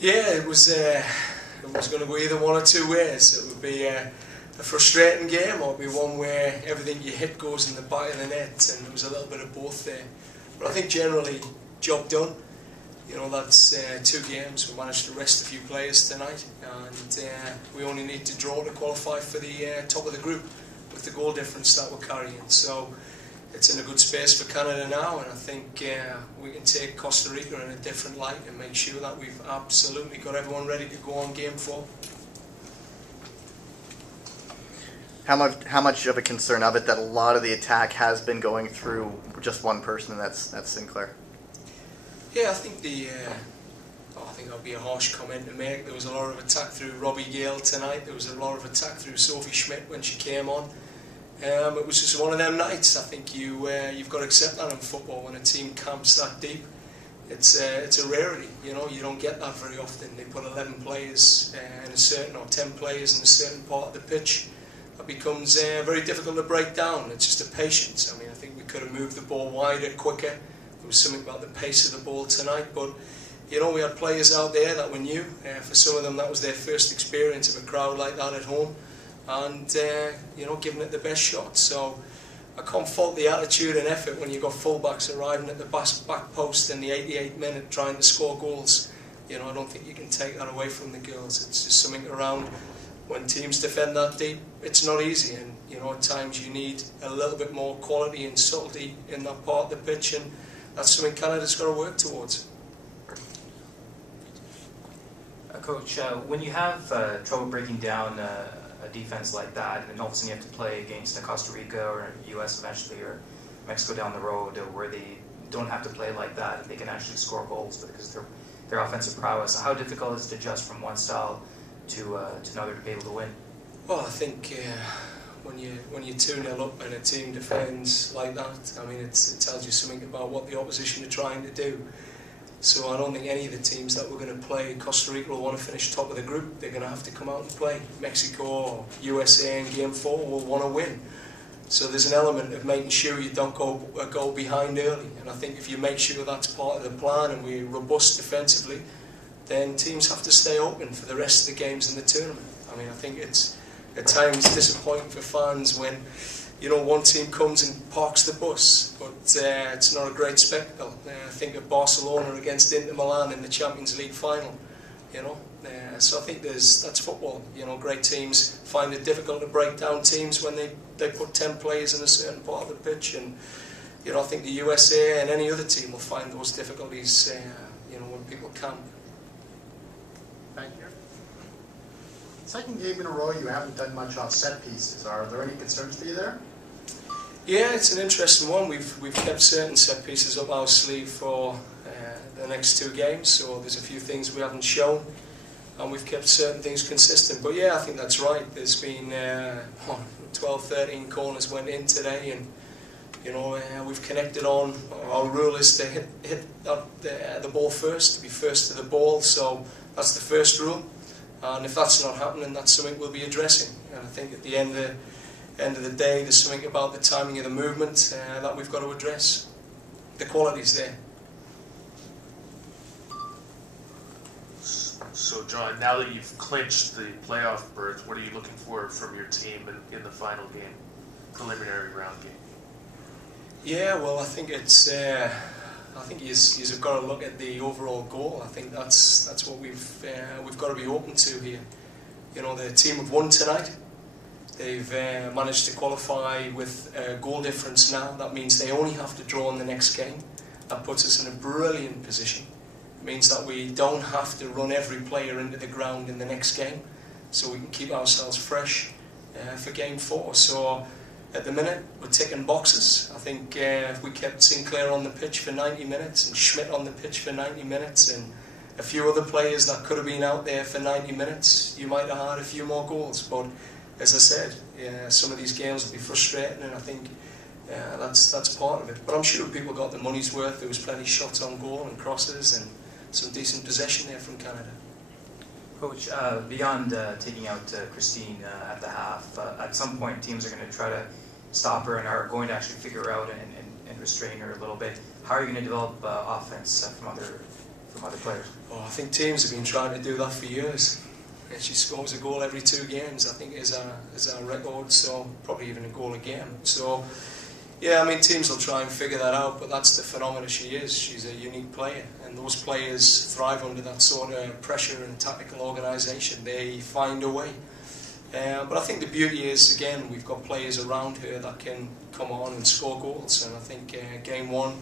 Yeah, it was going to go either one or two ways. It would be a frustrating game, or it would be one where everything you hit goes in the back of the net, and there was a little bit of both there. But I think generally, job done. You know, that's 2 games. We managed to rest a few players tonight, and we only need to draw to qualify for the top of the group with the goal difference that we're carrying. So it's in a good space for Canada now, and I think we can take Costa Rica in a different light and make sure that we've absolutely got everyone ready to go on game 4. How much of a concern of it that a lot of the attack has been going through just one person, and that's Sinclair? Yeah, I think I think that would be a harsh comment to make. There was a lot of attack through Robbie Gale tonight. There was a lot of attack through Sophie Schmidt when she came on. It was just one of them nights. I think you've got to accept that in football when a team camps that deep. It's a rarity. You know, you don't get that very often. They put 11 players in a certain, or 10 players in a certain part of the pitch. That becomes very difficult to break down. It's just a patience. I mean, I think we could have moved the ball wider, quicker. There was something about the pace of the ball tonight, but you know, we had players out there that were new. For some of them, that was their first experience of a crowd like that at home, and you know, giving it the best shot. So I can't fault the attitude and effort when you've got fullbacks arriving at the back post in the 88th minute trying to score goals. You know, I don't think you can take that away from the girls. It's just something around when teams defend that deep. It's not easy, and you know, at times you need a little bit more quality and subtlety in that part of the pitch, and that's something Canada's got to work towards. Coach, when you have trouble breaking down a defense like that, and all of a sudden you have to play against a Costa Rica or US eventually, or Mexico down the road, where they don't have to play like that, and they can actually score goals because of their offensive prowess, how difficult is it to adjust from one style to another to be able to win? Well, I think when you're 2-0 up and a team defends like that, I mean, it tells you something about what the opposition are trying to do. So I don't think any of the teams that we're going to play, Costa Rica will want to finish top of the group. They're going to have to come out and play. Mexico or USA in game 4 will want to win. So there's an element of making sure you don't go behind early. And I think if you make sure that's part of the plan and we're robust defensively, then teams have to stay open for the rest of the games in the tournament. I mean, I think it's at times disappointing for fans when, you know, one team comes and parks the bus, but it's not a great spectacle. I think of Barcelona against Inter Milan in the Champions League final, you know. So I think that's football. You know, great teams find it difficult to break down teams when they put 10 players in a certain part of the pitch, and you know, I think the USA and any other team will find those difficulties, you know, when people camp. Thank you. Second game in a row, you haven't done much on set pieces. Are there any concerns for you there? Yeah, it's an interesting one. We've kept certain set pieces up our sleeve for the next 2 games, so there's a few things we haven't shown, and we've kept certain things consistent. But yeah, I think that's right. There's been 12, 13 corners went in today, and you know, we've connected on. Our rule is to hit the ball first, to be first to the ball. So that's the first rule. And if that's not happening, that's something we'll be addressing. And I think at the end of the day, there's something about the timing of the movement that we've got to address. The quality's there. So, John, now that you've clinched the playoff berth, what are you looking for from your team in the final game, preliminary round game? Yeah, well, I think it's. I think you've got to look at the overall goal. I think that's what we've got to be open to here. You know, the team have won tonight. They've managed to qualify with a goal difference now. That means they only have to draw in the next game. That puts us in a brilliant position. It means that we don't have to run every player into the ground in the next game, so we can keep ourselves fresh for game 4. So at the minute, we're ticking boxes. I think if we kept Sinclair on the pitch for 90 minutes and Schmidt on the pitch for 90 minutes and a few other players that could have been out there for 90 minutes, you might have had a few more goals. But as I said, some of these games will be frustrating, and I think that's part of it. But I'm sure people got their money's worth. There was plenty of shots on goal and crosses and some decent possession there from Canada. Coach, beyond taking out Christine at the half, at some point teams are going to try to stop her and are going to actually figure her out and restrain her a little bit. How are you going to develop offense from from other players? Oh, I think teams have been trying to do that for years. And she scores a goal every 2 games, I think, is our record, so probably even a goal a game. So, yeah, I mean, teams will try and figure that out, but that's the phenomena she is. She's a unique player, and those players thrive under that sort of pressure and tactical organisation. They find a way. But I think the beauty is, again, we've got players around her that can come on and score goals, and I think Game 1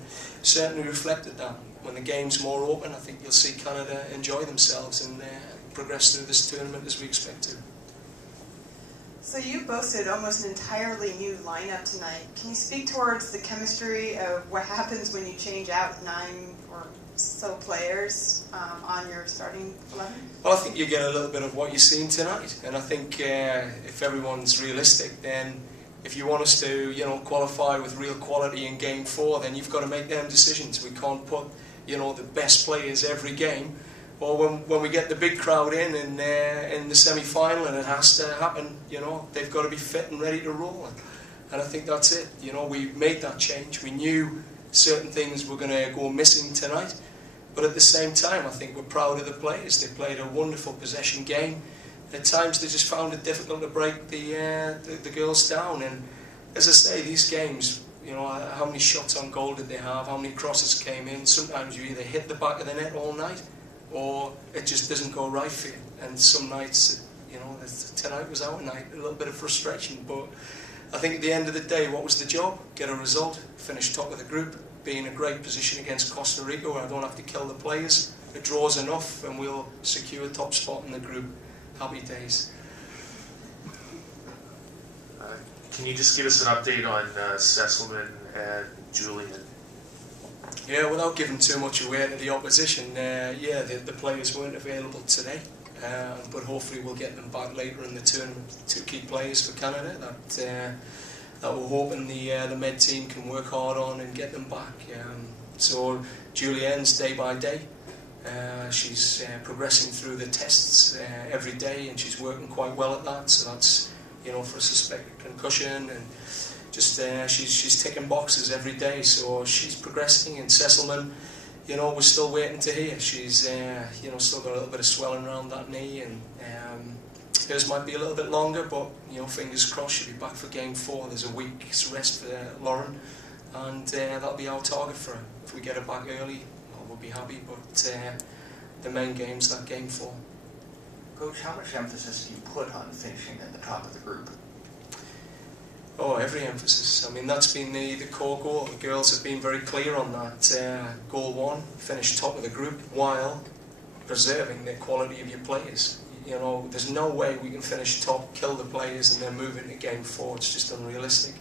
certainly reflected that. When the game's more open, I think you'll see Canada enjoy themselves and progress through this tournament as we expect to. So you boasted almost an entirely new lineup tonight. Can you speak towards the chemistry of what happens when you change out 9 or so players on your starting 11? Well, I think you get a little bit of what you've seen tonight, and I think if everyone's realistic, then if you want us to, qualify with real quality in Game 4, then you've got to make them decisions. We can't put, the best players every game. Or when we get the big crowd in the semi-final, and it has to happen, they've got to be fit and ready to roll. And I think that's it. We made that change. We knew certain things were going to go missing tonight. But at the same time, I think we're proud of the players. They played a wonderful possession game. At times, they just found it difficult to break the girls down. And as I say, these games, how many shots on goal did they have? How many crosses came in? Sometimes you either hit the back of the net all night, or it just doesn't go right for you. And some nights, tonight was our night, a little bit of frustration. But I think at the end of the day, what was the job? Get a result, finish top of the group, be in a great position against Costa Rica where I don't have to kill the players. A draw's enough and we'll secure a top spot in the group. Happy days. Can you just give us an update on Sesselman and Julian? Yeah, without giving too much away to the opposition, the players weren't available today, but hopefully we'll get them back later in the tournament. 2 key players for Canada that we're hoping the med team can work hard on and get them back. So Julienne's day by day. She's progressing through the tests every day, and she's working quite well at that. So that's for a suspected concussion, and just she's ticking boxes every day. So she's progressing. And Sesselman, we're still waiting to hear. She's still got a little bit of swelling around that knee, and hers might be a little bit longer. But fingers crossed, she'll be back for Game 4. There's a week's rest for Lauren, and that'll be our target for her. If we get her back early, we'll be happy, but the main game's that Game 4. Coach, how much emphasis do you put on finishing at the top of the group? Oh, every emphasis. I mean, that's been the core goal. The girls have been very clear on that. Goal 1, finish top of the group while preserving the quality of your players. There's no way we can finish top, kill the players, and then move into Game 4. It's just unrealistic.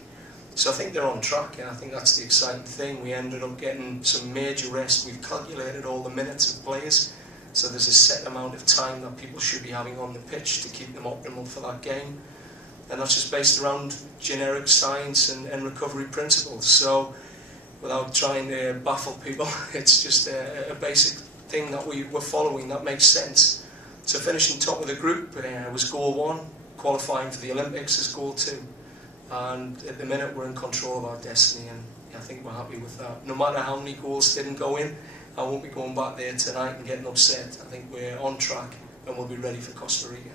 So I think they're on track, and I think that's the exciting thing. We ended up getting some major rest. We've calculated all the minutes of players, so there's a set amount of time that people should be having on the pitch to keep them optimal for that game. And that's just based around generic science and recovery principles. So without trying to baffle people, it's just a basic thing that we're following that makes sense. So finishing top of the group was goal 1, qualifying for the Olympics is goal 2. And at the minute we're in control of our destiny, and I think we're happy with that. No matter how many goals didn't go in, I won't be going back there tonight and getting upset. I think we're on track and we'll be ready for Costa Rica.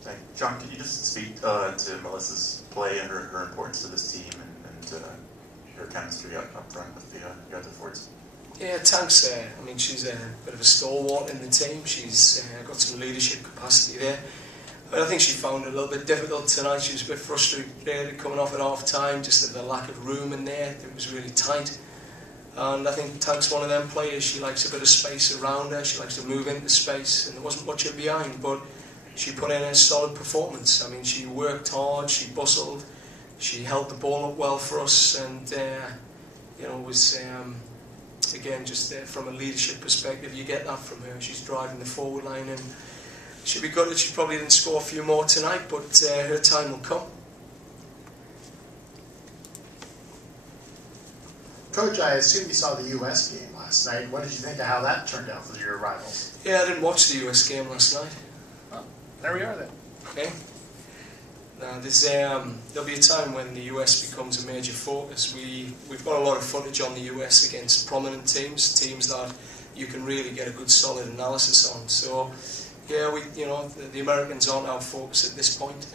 Okay. John, could you just speak to Melissa's play and her importance to this team and her chemistry up front with the other forwards? Yeah, Tank's I mean, she's a bit of a stalwart in the team. She's got some leadership capacity there. But I think she found it a little bit difficult tonight. She was a bit frustrated coming off at half time, just at the lack of room in there. It was really tight. And I think Tank's one of them players. She likes a bit of space around her. She likes to move into space, and there wasn't much of behind, but she put in a solid performance. I mean, she worked hard, she bustled, she held the ball up well for us, and was again just from a leadership perspective, you get that from her. She's driving the forward line, and she'd be gutted she probably didn't score a few more tonight, but her time will come. Coach, I assume you saw the U.S. game last night. What did you think of how that turned out for your rivals? Yeah, I didn't watch the US game last night. Well, there we are then. Okay. There'll be a time when the US becomes a major focus. We've got a lot of footage on the US against prominent teams that you can really get a good solid analysis on. So yeah, the Americans aren't our focus at this point,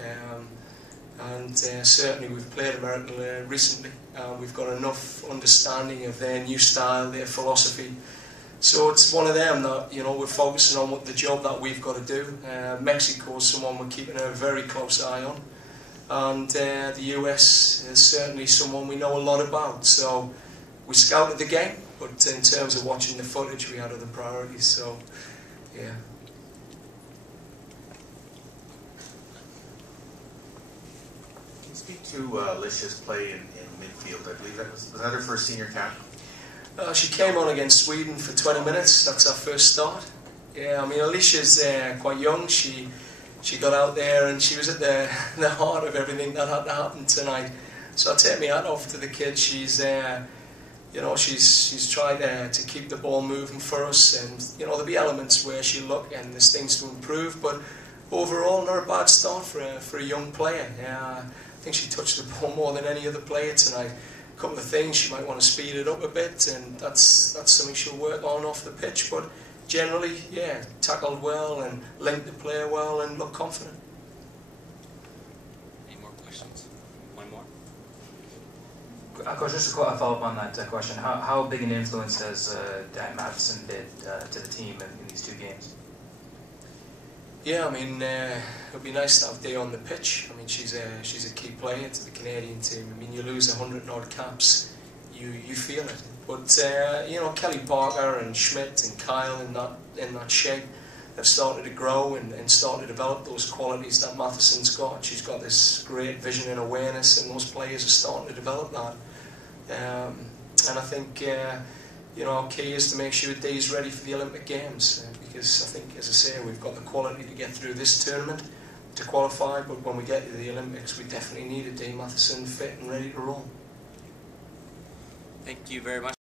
and certainly we've played America recently. We've got enough understanding of their new style, their philosophy. So it's one of them that we're focusing on the job that we've got to do. Mexico is someone we're keeping a very close eye on, and the US is certainly someone we know a lot about. So we scouted the game, but in terms of watching the footage, we had other priorities. So yeah. Can you speak to Alicia's play in midfield? I believe was that her first senior cap? She came on against Sweden for 20 minutes. That's our first start. Yeah, I mean, Alicia's quite young. She got out there and she was at the heart of everything that had to happen tonight. So I take my hat off to the kid. She's she's tried to keep the ball moving for us, and there'll be elements where she'll look and there's things to improve. But overall, not a bad start for a young player. Yeah, I think she touched the ball more than any other player tonight. A couple of things, she might want to speed it up a bit, and that's something she'll work on off the pitch. But generally, yeah, tackled well and linked the player well and looked confident. Any more questions? One more? Coach, just a follow-up on that question. How big an influence has Dan Matheson been to the team in these two games? Yeah, I mean, it'd be nice to have Day on the pitch. I mean, she's a key player to the Canadian team. I mean, you lose 100 odd caps, you feel it. But Kelly Parker and Schmidt and Kyle in that shape have started to grow and started to develop those qualities that Matheson's got. She's got this great vision and awareness, and those players are starting to develop that. And I think our key is to make sure Day's ready for the Olympic Games. Because I think, as I say, we've got the quality to get through this tournament to qualify, but when we get to the Olympics, we definitely need a Day Matheson fit and ready to roll. Thank you very much.